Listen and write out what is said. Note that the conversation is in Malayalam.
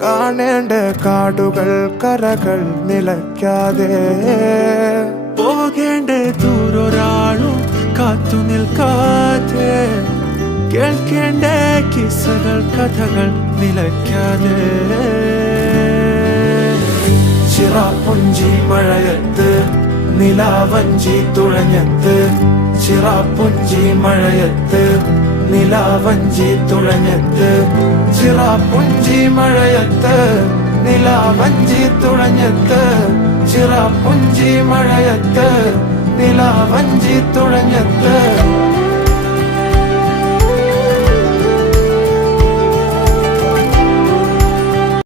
കാണേണ്ട കാടുകൾ കരകൾ നിലയ്ക്കാതെ പോകേണ്ട ദൂരൊരാളും കാത്തു നിൽക്കാതെ കേൾക്കേണ്ട കിസ്സകൾ കഥകൾ നിലയ്ക്കാതെ ചിറാപ്പുഞ്ചി മഴയത്ത് നിലാവഞ്ചി തുഴഞ്ഞത്ത് ചിറാപ്പുഞ്ചി മഴയത്ത് നിലാവഞ്ചി തുഴഞ്ഞത്ത് ചിറാപ്പുഞ്ചി മഴയത്ത് നിലാവഞ്ചി തുഴഞ്ഞത്ത് ചിറാപ്പുഞ്ചി മഴയത്ത് നിലാവഞ്ചി തുഴഞ്ഞത്ത്